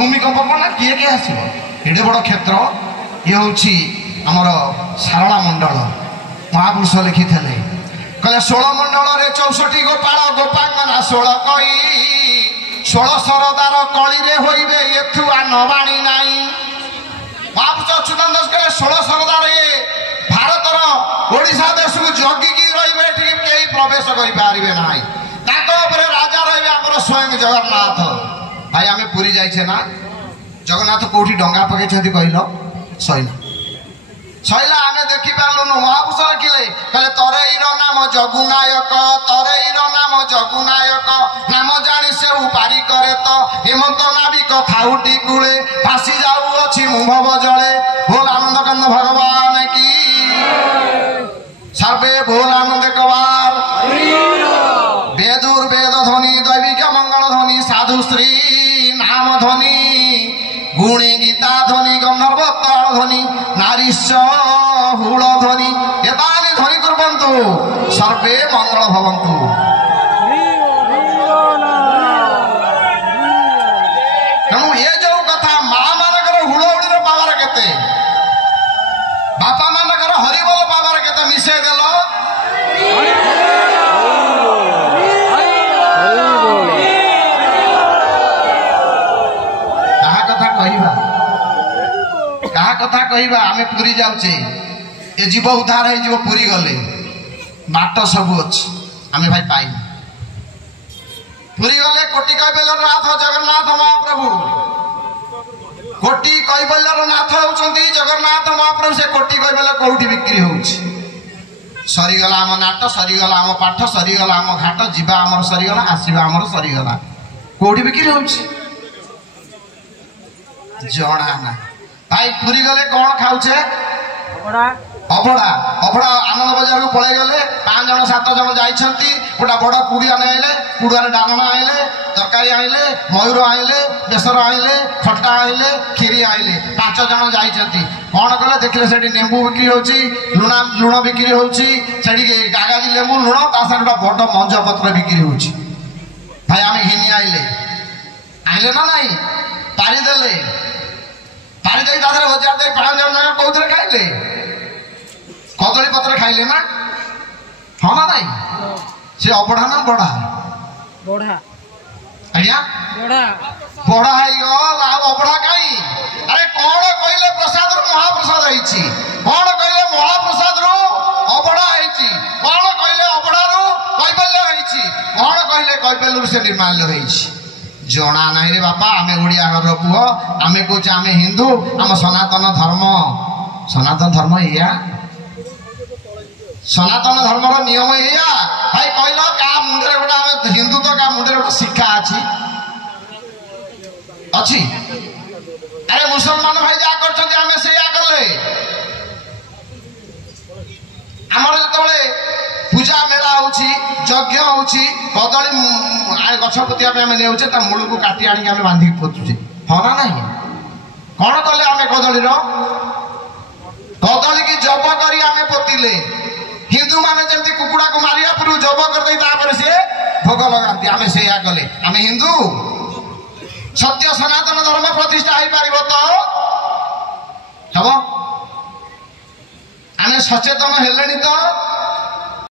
भूमिकंप कौन किए किए आसो एडे बड़ क्षेत्र ये हूँ आमर सारला मंडल महापुरुष लिखी थे कहले 16 मंडल 64 गोपाल गोपांगना 16 कई 16 सरदार कली रे होइबे एथुआ नबाणी नाई महापुरुष अच्युतानंद दास कहले 16 सरदार ये भारतर ओडिशा देश को जगिकी रहिबे ठीक केही प्रवेश करि पारिबे नाही ताको ऊपर राजा रहिबे हमर स्वयं जगन्नाथ भाई आमे पुरी जाइछे ना जगन्नाथ कोठी डंगा पकेछथि कहिलो सइला सइला आमे देखि पारलनु महापुरुष लिखिले कहले तरेईर नाम जगुनायक तरेईर नाम जगुनायक नाम जानि से उपारी करे तो हेमंत नाविक खाउटी कूले फासी जाऊ अछि मुंभ जळे बोल आनंद कंद भगवान की सर्वे बोल आनंद कवार वेदुर वेद ध्वनि दैविक मंगल ध्वनि साधु श्री नाम ध्वनि गुणी गीता ध्वनि गंधर्व ताल ध्वनि नारीश्च हुल ध्वनि एतानि ध्वनि कुर्वन्तु सर्वे मंगल भवन्तु तेणु ये जो कथा माँ मानकर हुड़हुड़ी पावर केते बापा मानकर हरिबोल पावर केते मिसे देल कथा कहवा आम पुरी जाऊे ए जीव उद्धार हो पुरी गले बाट सब अच्छे आम भाई पाई पुरी गले कोटि कैबल्यर नाथ जगन्नाथ महाप्रभु कोटि कैबल्यर नाथ होउछंती जगन्नाथ महाप्रभु से कोटि कैबल्य कोठी बिक्री होउछ सरीगला आम नाट सरीगला आम पाठ सरीगला आम घाट जीवा आमर सरीगला आसीबा आमर सरीगला कोठी बिक्री होउछ जणा ना भाई पुरी गले कौन खाऊचे अबड़ा अबड़ा आनंद बजार को पड़े गले 5 जन 7 जन जाइछंती गोटा बड़ कुड़िया आइले कुड़िया डालना आइले तरकारी आइले मयूर आइले बेसर आइले खट्टा आइले खीरी आइले 5 जन जाइछंती कौन कले देखले सेठी नेंबू बिक्री होची लुण बिक्री होची सेठी गागाजी लेंबू लुण ता साथ बड़ मंज पत्र बिक्री होची भाई आमे हिनी आइले ना नहीं पारी देले पारी दे दादर हजार दे 5 जन जगह कोथरे खाइले कदली पत्र खाइले ना हाँ ना नहीं से अबढ़ा ना बड़ा बड़ा आज्ञा बड़ा बड़ा है लाभ अबढ़ा खाई अरे कौन कहले प्रसाद रु महाप्रसाद आईची कौन कहले महाप्रसाद रु अबढ़ा आईची कौन कहले अबढ़ा रु कैबल्य आईची कौन कहले कैबल्य से निर्माल्य होईची जना नहीं रे बापा आमे ओडिया घर पुओ आमे कहूचे आमे हिंदू आम सनातन धर्म या सनातन धर्म नियम या भाई कहल क्या मुंडे गोटा हिंदू तो क्या मुंडे गोटे शिक्षा अच्छी अरे मुसलमान भाई जहाँ कर से कले आमर जो पूजा मेला होची यज्ञ होची कदली गछ पोतिया आम नेउचे ता मूल को काटी आनी आम बांधिक पोतुचे हाँ ना नहीं कौन कले आम कदली की जब करी आम पोतिले हिंदू माने जमती कुकुड़ा को मारिया पूर्व जब कर दे तापर से भोग लगाती आम से कले आम हिंदू सत्य सनातन धर्म प्रतिष्ठा हो पार तो हम आम सचेतन हेले तो